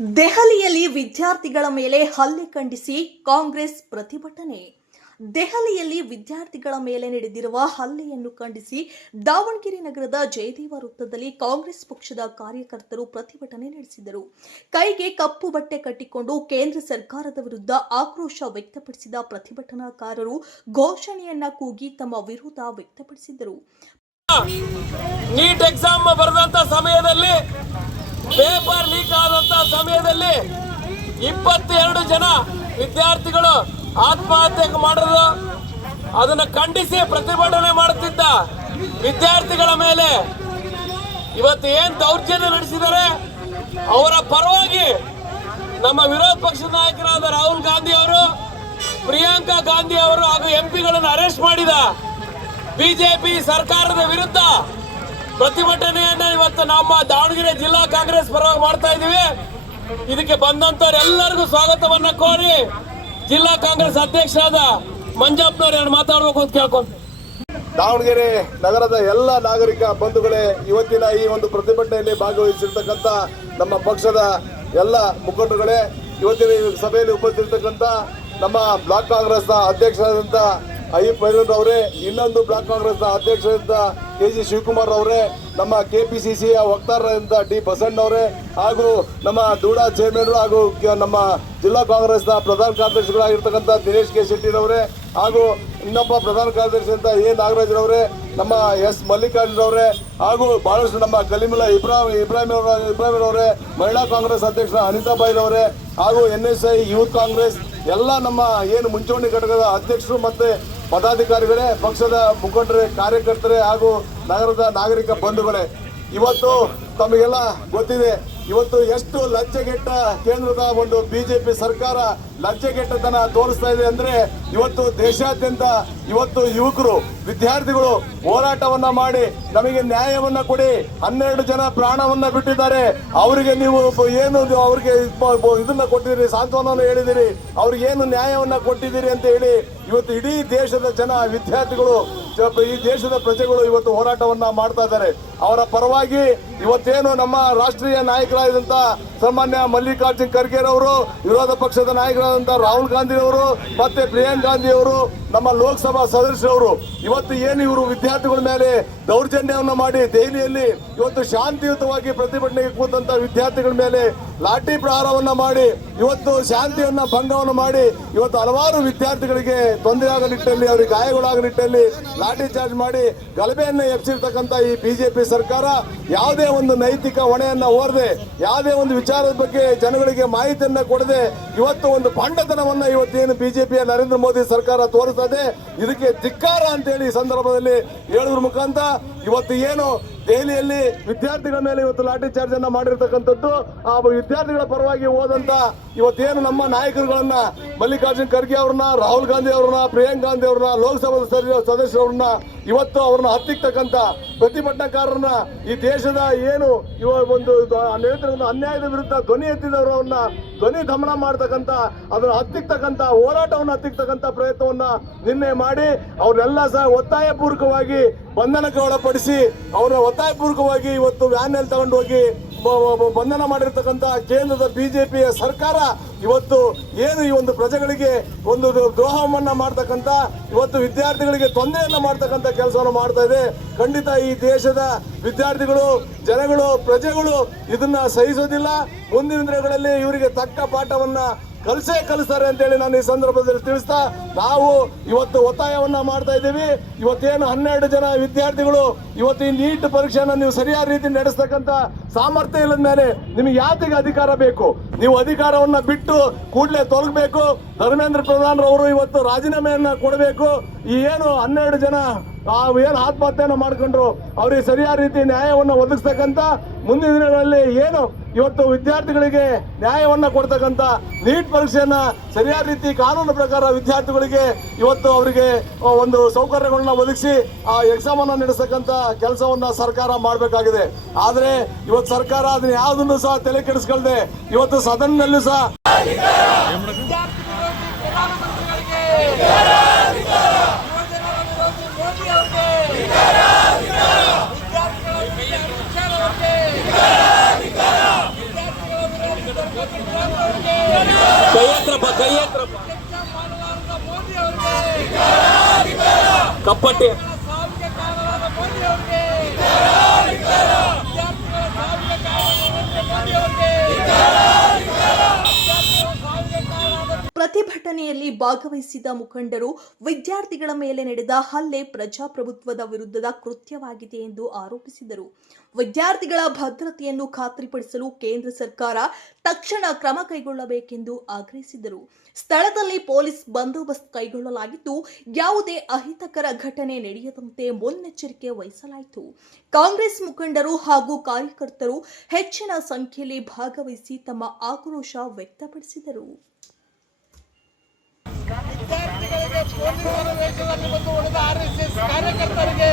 ದೆಹಲಿಯಲ್ಲಿ ವಿದ್ಯಾರ್ಥಿಗಳ ಮೇಲೆ ಹಲ್ಲೆ ಖಂಡಿಸಿ ಕಾಂಗ್ರೆಸ್ ಪ್ರತಿಭಟನೆ. ದೆಹಲಿಯಲ್ಲಿ ವಿದ್ಯಾರ್ಥಿಗಳ ಮೇಲೆ ನಡೆದಿರುವ ಹಲ್ಲೆಯನ್ನು ಖಂಡಿಸಿ ದಾವಣಗೆರೆ ನಗರದ ಜಯದೇವ ವೃತ್ತದಲ್ಲಿ ಕಾಂಗ್ರೆಸ್ ಪಕ್ಷದ ಕಾರ್ಯಕರ್ತರು ಪ್ರತಿಭಟನೆ ನಡೆಸಿದರು. ಕೈಗೆ ಕಪ್ಪು ಬಟ್ಟೆ ಕಟ್ಟಿಕೊಂಡು ಕೇಂದ್ರ ಸರ್ಕಾರದ ವಿರುದ್ಧ ಆಕ್ರೋಶ ವ್ಯಕ್ತಪಡಿಸಿದ ಪ್ರತಿಭಟನಾಕಾರರು ಘೋಷಣೆಯನ್ನ ಕೂಗಿ ತಮ್ಮ ವಿರೋಧ ವ್ಯಕ್ತಪಡಿಸಿದರು. ನೀಟ್ ಎಕ್ಸಾಮ್ ಬರೆದಂತ ಸಮಯದಲ್ಲಿ ಪೇಪರ್ ಲೀಕ್ ಆದಂತ ಸಮಯದಲ್ಲಿ 22 ಜನ ವಿದ್ಯಾರ್ಥಿಗಳು ಆತ್ಮಹತ್ಯೆ ಮಾಡಿದ್ರು. ಅದನ್ನು ಖಂಡಿಸಿ ಪ್ರತಿಭಟನೆ ಮಾಡುತ್ತಿದ್ದ ವಿದ್ಯಾರ್ಥಿಗಳ ಮೇಲೆ ಇವತ್ತು ಏನ್ ದೌರ್ಜನ್ಯ ನಡೆಸಿದ್ದಾರೆ, ಅವರ ಪರವಾಗಿ ನಮ್ಮ ವಿರೋಧ ಪಕ್ಷದ ನಾಯಕರಾದ ರಾಹುಲ್ ಗಾಂಧಿ ಅವರು, ಪ್ರಿಯಾಂಕಾ ಗಾಂಧಿ ಅವರು ಹಾಗೂ ಎಂಪಿಗಳನ್ನು ಅರೆಸ್ಟ್ ಮಾಡಿದ ಬಿಜೆಪಿ ಸರ್ಕಾರದ ವಿರುದ್ಧ ಪ್ರತಿಭಟನೆಯನ್ನ ಇವತ್ತು ನಮ್ಮ ದಾವಣಗೆರೆ ಜಿಲ್ಲಾ ಕಾಂಗ್ರೆಸ್ ಪರವಾಗಿ ಮಾಡ್ತಾ ಇದ್ದೀವಿ. ಇದಕ್ಕೆ ಬಂದಂತವರೆಲ್ಲರಿಗೂ ಸ್ವಾಗತವನ್ನ ಕೋರಿ ಜಿಲ್ಲಾ ಕಾಂಗ್ರೆಸ್ ಅಧ್ಯಕ್ಷರಾದ ಮಂಜಪ್ಪನವರು ಮಾತಾಡಬೇಕು ಅಂತ ಕೇಳ್ಕೊಂಡು. ದಾವಣಗೆರೆ ನಗರದ ಎಲ್ಲ ನಾಗರಿಕ ಬಂಧುಗಳೇ, ಇವತ್ತಿನ ಈ ಒಂದು ಪ್ರತಿಭಟನೆಯಲ್ಲಿ ಭಾಗವಹಿಸಿರ್ತಕ್ಕಂಥ ನಮ್ಮ ಪಕ್ಷದ ಎಲ್ಲ ಮುಖಂಡರುಗಳೇ, ಇವತ್ತಿನ ಈ ಸಭೆಯಲ್ಲಿ ಉಪಸ್ಥಿತರ್ತಕ್ಕಂಥ ನಮ್ಮ ಬ್ಲಾಕ್ ಕಾಂಗ್ರೆಸ್ನ ಅಧ್ಯಕ್ಷರಾದಂಥ ಅಯ್ಯಪ್ಪ ಅವರೇ, ಇನ್ನೊಂದು ಬ್ಲಾಕ್ ಕಾಂಗ್ರೆಸ್ನ ಅಧ್ಯಕ್ಷರಾದಂಥ KG ಶಿವಕುಮಾರ್ ಅವರೇ, ನಮ್ಮ KPCCಯ ವಕ್ತಾರರಾದಂಥ D ಬಸಣ್ಣವರೇ, ಹಾಗೂ ನಮ್ಮ ದೂಡಾ ಚೇರ್ಮನ್ ಹಾಗೂ ನಮ್ಮ ಜಿಲ್ಲಾ ಕಾಂಗ್ರೆಸ್ನ ಪ್ರಧಾನ ಕಾರ್ಯದರ್ಶಿಗಳಾಗಿರ್ತಕ್ಕಂಥ ದಿನೇಶ್ K ಶೆಟ್ಟಿರವರೇ, ಹಾಗೂ ಇನ್ನೊಬ್ಬ ಪ್ರಧಾನ ಕಾರ್ಯದರ್ಶಿ ಅಂತ A ನಾಗರಾಜ್ರವರೇ, ನಮ್ಮ S ಮಲ್ಲಿಕಾರ್ಜುನವರೇ, ಹಾಗೂ ಬಹಳಷ್ಟು ನಮ್ಮ ಕಲೀಮುಲ್ಲಾ ಇಬ್ರಾಹಿಂ ಅವರೇ, ಮಹಿಳಾ ಕಾಂಗ್ರೆಸ್ ಅಧ್ಯಕ್ಷ ಅನಿತಾಬಾಯಿರವರೇ, ಹಾಗೂ NSI ಯೂತ್ ಕಾಂಗ್ರೆಸ್ ಎಲ್ಲ ನಮ್ಮ ಏನು ಮುಂಚೂಣಿ ಘಟಕದ ಅಧ್ಯಕ್ಷರು ಮತ್ತು ಪದಾಧಿಕಾರಿಗಳೇ, ಪಕ್ಷದ ಮುಖಂಡರೇ, ಕಾರ್ಯಕರ್ತರೇ ಹಾಗೂ ನಗರದ ನಾಗರಿಕ ಬಂಧುಗಳೇ, ಇವತ್ತು ತಮಗೆಲ್ಲ ಗೊತ್ತಿದೆ, ಇವತ್ತು ಎಷ್ಟು ಲಜ್ಜೆಗೆಟ್ಟ ಕೇಂದ್ರದ ಒಂದು ಬಿಜೆಪಿ ಸರ್ಕಾರ ಲಜ್ಜೆಗೆಟ್ಟತನ ತೋರಿಸ್ತಾ ಇದೆ ಅಂದ್ರೆ, ಇವತ್ತು ದೇಶಾದ್ಯಂತ ಇವತ್ತು ಯುವಕರು ವಿದ್ಯಾರ್ಥಿಗಳು ಹೋರಾಟವನ್ನ ಮಾಡಿ ನಮಗೆ ನ್ಯಾಯವನ್ನ ಕೊಡಿ, 12 ಜನ ಪ್ರಾಣವನ್ನ ಬಿಟ್ಟಿದ್ದಾರೆ, ಅವರಿಗೆ ನೀವು ಏನು ಅವ್ರಿಗೆ ಇದನ್ನ ಕೊಟ್ಟಿದ್ದೀರಿ, ಸಾಂತ್ವನವನ್ನು ಹೇಳಿದಿರಿ, ಅವ್ರಿಗೆ ಏನು ನ್ಯಾಯವನ್ನ ಕೊಟ್ಟಿದ್ದೀರಿ ಅಂತ ಹೇಳಿ ಇವತ್ತು ಇಡೀ ದೇಶದ ಜನ ವಿದ್ಯಾರ್ಥಿಗಳು, ಈ ದೇಶದ ಪ್ರಜೆಗಳು ಇವತ್ತು ಹೋರಾಟವನ್ನ ಮಾಡ್ತಾ ಇದ್ದಾರೆ. ಅವರ ಪರವಾಗಿ ಇವತ್ತೇನು ನಮ್ಮ ರಾಷ್ಟ್ರೀಯ ನಾಯಕರಾದಂಥ ಸನ್ಮಾನ್ಯ ಮಲ್ಲಿಕಾರ್ಜುನ್ ಖರ್ಗೆ ಅವರು, ವಿರೋಧ ಪಕ್ಷದ ನಾಯಕರಾದಂಥ ರಾಹುಲ್ ಗಾಂಧಿ ಅವರು ಮತ್ತೆ ಪ್ರಿಯಾಂಕಾ ಗಾಂಧಿ ಅವರು, ನಮ್ಮ ಲೋಕಸಭಾ ಸದಸ್ಯರವರು ಇವತ್ತು ಏನು ಇವರು ವಿದ್ಯಾರ್ಥಿಗಳ ಮೇಲೆ ದೌರ್ಜನ್ಯವನ್ನು ಮಾಡಿ ದೆಹಲಿಯಲ್ಲಿ ಇವತ್ತು ಶಾಂತಿಯುತವಾಗಿ ಪ್ರತಿಭಟನೆಗೆ ಕೂತಂತ ವಿದ್ಯಾರ್ಥಿಗಳ ಮೇಲೆ ಲಾಠಿ ಪ್ರಹಾರವನ್ನ ಮಾಡಿ ಇವತ್ತು ಶಾಂತಿಯನ್ನ ಭಂಗವನ್ನು ಮಾಡಿ ಇವತ್ತು ಹಲವಾರು ವಿದ್ಯಾರ್ಥಿಗಳಿಗೆ ತೊಂದರೆ ಆಗೋ ನಿಟ್ಟಲ್ಲಿ, ಅವರಿಗೆ ಗಾಯಗಳಾಗೋ ನಿಟ್ಟಲ್ಲಿ ಲಾಠಿ ಚಾರ್ಜ್ ಮಾಡಿ ಗಲಭೆಯನ್ನ ಎಬ್ಸಿರ್ತಕ್ಕಂಥ ಈ ಬಿಜೆಪಿ ಸರ್ಕಾರ ಯಾವುದೇ ಒಂದು ನೈತಿಕ ಹೊಣೆಯನ್ನ ಹೊರದೆ, ಯಾವುದೇ ಒಂದು ವಿಚಾರದ ಬಗ್ಗೆ ಜನಗಳಿಗೆ ಮಾಹಿತಿಯನ್ನ ಕೊಡದೆ ಇವತ್ತು ಒಂದು ಭಂಡತನವನ್ನ ಇವತ್ತೇನು ಬಿಜೆಪಿಯ ನರೇಂದ್ರ ಮೋದಿ ಸರ್ಕಾರ ತೋರಿಸ್ತದೆ, ಇದಕ್ಕೆ ಧಿಕ್ಕಾರ ಅಂತೇಳಿ ಈ ಸಂದರ್ಭದಲ್ಲಿ ಹೇಳೋದ್ರ ಮುಖಾಂತರ ಇವತ್ತು ಏನು ದೆಹಲಿಯಲ್ಲಿ ವಿದ್ಯಾರ್ಥಿಗಳ ಮೇಲೆ ಇವತ್ತು ಲಾಠಿ ಚಾರ್ಜ್ ಅನ್ನ ಮಾಡಿರ್ತಕ್ಕಂಥದ್ದು, ಆ ವಿದ್ಯಾರ್ಥಿಗಳ ಪರವಾಗಿ ಹೋದಂತ ಇವತ್ತೇನು ನಮ್ಮ ನಾಯಕರುಗಳನ್ನ ಮಲ್ಲಿಕಾರ್ಜುನ್ ಖರ್ಗೆ ಅವ್ರನ್ನ, ರಾಹುಲ್ ಗಾಂಧಿ ಅವ್ರನ್ನ, ಪ್ರಿಯಾಂಕಾ ಗಾಂಧಿ ಅವ್ರನ್ನ, ಲೋಕಸಭಾ ಸದಸ್ಯರವ್ರನ್ನ ಇವತ್ತು ಅವ್ರನ್ನ ಹತ್ತಿಕ್ಕತಕ್ಕಂಥ ಪ್ರತಿಭಟನಾಕಾರರನ್ನ, ಈ ದೇಶದ ಏನು ಒಂದು ಅನ್ಯಾಯದ ವಿರುದ್ಧ ಧ್ವನಿ ಎತ್ತಿದವರನ್ನ ಧ್ವನಿ ದಮನ ಮಾಡ್ತಕ್ಕಂಥ, ಅದನ್ನ ಹತ್ತಿಕ್ಕತಕ್ಕಂಥ ಹೋರಾಟವನ್ನು ಹತ್ತಿಕ್ಕತಕ್ಕಂಥ ಪ್ರಯತ್ನವನ್ನ ನಿನ್ನೆ ಮಾಡಿ ಅವ್ರನ್ನೆಲ್ಲ ಸಹ ಒತ್ತಾಯಪೂರ್ವಕವಾಗಿ ಬಂಧನಕ್ಕೆ ಒಳಪಡಿಸಿ ಅವರ ಒತ್ತಾಯಪೂರ್ವಕವಾಗಿ ಇವತ್ತು ವ್ಯಾನಲ್ಲಿ ತಗೊಂಡು ಹೋಗಿ ಬಂಧನ ಮಾಡಿರ್ತಕ್ಕಂಥ ಕೇಂದ್ರದ ಬಿಜೆಪಿಯ ಸರ್ಕಾರ ಇವತ್ತು ಏನು ಈ ಒಂದು ಪ್ರಜೆಗಳಿಗೆ ಒಂದು ದ್ರೋಹವನ್ನ ಮಾಡ್ತಕ್ಕಂಥ, ಇವತ್ತು ವಿದ್ಯಾರ್ಥಿಗಳಿಗೆ ತೊಂದರೆಯನ್ನ ಮಾಡ್ತಕ್ಕಂಥ ಕೆಲಸವನ್ನು ಮಾಡ್ತಾ ಇದೆ. ಖಂಡಿತ ಈ ದೇಶದ ವಿದ್ಯಾರ್ಥಿಗಳು, ಜನಗಳು, ಪ್ರಜೆಗಳು ಇದನ್ನ ಸಹಿಸೋದಿಲ್ಲ. ಮುಂದಿನ ದಿನಗಳಲ್ಲಿ ಇವರಿಗೆ ತಕ್ಕ ಪಾಠವನ್ನ ಕಲಿಸ್ತಾರೆ ಅಂತೇಳಿ ನಾನು ಈ ಸಂದರ್ಭದಲ್ಲಿ ತಿಳಿಸ್ತಾ, ನಾವು ಇವತ್ತು ಒತ್ತಾಯವನ್ನ ಮಾಡ್ತಾ ಇದ್ದೀವಿ. ಇವತ್ತೇನು 12 ಜನ ವಿದ್ಯಾರ್ಥಿಗಳು ಇವತ್ತು ಈ ನೀಟ್ ಪರೀಕ್ಷೆಯನ್ನು ನೀವು ಸರಿಯಾದ ರೀತಿ ನಡೆಸ್ತಕ್ಕಂಥ ಸಾಮರ್ಥ್ಯ ಇಲ್ಲದ ಮೇಲೆ ನಿಮಗೆ ಯಾತಿಗೆ ಅಧಿಕಾರ ಬೇಕು? ನೀವು ಅಧಿಕಾರವನ್ನ ಬಿಟ್ಟು ಕೂಡಲೇ ತೊಲಗಬೇಕು. ಧರ್ಮೇಂದ್ರ ಪ್ರಧಾನ್ ಅವರು ಇವತ್ತು ರಾಜೀನಾಮೆಯನ್ನ ಕೊಡಬೇಕು. ಈ ಏನು 12 ಜನ ಏನು ಆತ್ಮಹತ್ಯೆಯನ್ನು ಮಾಡ್ಕೊಂಡ್ರು ಅವ್ರಿಗೆ ಸರಿಯಾದ ರೀತಿ ನ್ಯಾಯವನ್ನು ಒದಗಿಸ್ತಕ್ಕಂಥ, ಮುಂದಿನ ದಿನಗಳಲ್ಲಿ ಏನು ಇವತ್ತು ವಿದ್ಯಾರ್ಥಿಗಳಿಗೆ ನ್ಯಾಯವನ್ನ ಕೊಡ್ತಕ್ಕಂಥ ನೀಟ್ ಪರೀಕ್ಷೆಯನ್ನ ಸರಿಯಾದ ರೀತಿ ಕಾನೂನು ಪ್ರಕಾರ ವಿದ್ಯಾರ್ಥಿಗಳಿಗೆ ಇವತ್ತು ಅವರಿಗೆ ಒಂದು ಸೌಕರ್ಯಗಳನ್ನ ಒದಗಿಸಿ ಆ ಎಕ್ಸಾಮ್ ಅನ್ನ ನಡೆಸತಕ್ಕಂಥ ಕೆಲಸವನ್ನ ಸರ್ಕಾರ ಮಾಡಬೇಕಾಗಿದೆ. ಆದರೆ ಇವತ್ತು ಸರ್ಕಾರ ಅದನ್ನ ಯಾವುದನ್ನು ಸಹ ತಲೆ ಕೆಡಿಸ್ಕೊಳ್ದೆ ಇವತ್ತು ಸದನದಲ್ಲೂ ಸಹ ಕೈ ಎತ್ತರಪ್ಪ. ಕಪ್ಪಟ್ಟಿ ಪ್ರತಿಭಟನೆಯಲ್ಲಿ ಭಾಗವಹಿಸಿದ ಮುಖಂಡರು ವಿದ್ಯಾರ್ಥಿಗಳ ಮೇಲೆ ನಡೆದ ಹಲ್ಲೆ ಪ್ರಜಾಪ್ರಭುತ್ವದ ವಿರುದ್ಧದ ಕೃತ್ಯವಾಗಿದೆ ಎಂದು ಆರೋಪಿಸಿದರು. ವಿದ್ಯಾರ್ಥಿಗಳ ಭದ್ರತೆಯನ್ನು ಖಾತ್ರಿಪಡಿಸಲು ಕೇಂದ್ರ ಸರ್ಕಾರ ತಕ್ಷಣ ಕ್ರಮ ಕೈಗೊಳ್ಳಬೇಕೆಂದು ಆಗ್ರಹಿಸಿದರು. ಸ್ಥಳದಲ್ಲಿ ಪೊಲೀಸ್ ಬಂದೋಬಸ್ತ್ ಕೈಗೊಳ್ಳಲಾಗಿದ್ದು ಯಾವುದೇ ಅಹಿತಕರ ಘಟನೆ ನಡೆಯದಂತೆ ಮುನ್ನೆಚ್ಚರಿಕೆ ವಹಿಸಲಾಯಿತು. ಕಾಂಗ್ರೆಸ್ ಮುಖಂಡರು ಹಾಗೂ ಕಾರ್ಯಕರ್ತರು ಹೆಚ್ಚಿನ ಸಂಖ್ಯೆಯಲ್ಲಿ ಭಾಗವಹಿಸಿ ತಮ್ಮ ಆಕ್ರೋಶ ವ್ಯಕ್ತಪಡಿಸಿದರು. ವಿದ್ಯಾರ್ಥಿಗಳಿಗೆ ಪೊಲೀಸರ ವೇಷದಲ್ಲಿ ಬಂದು ಉಳಿದ RSS ಕಾರ್ಯಕರ್ತರಿಗೆ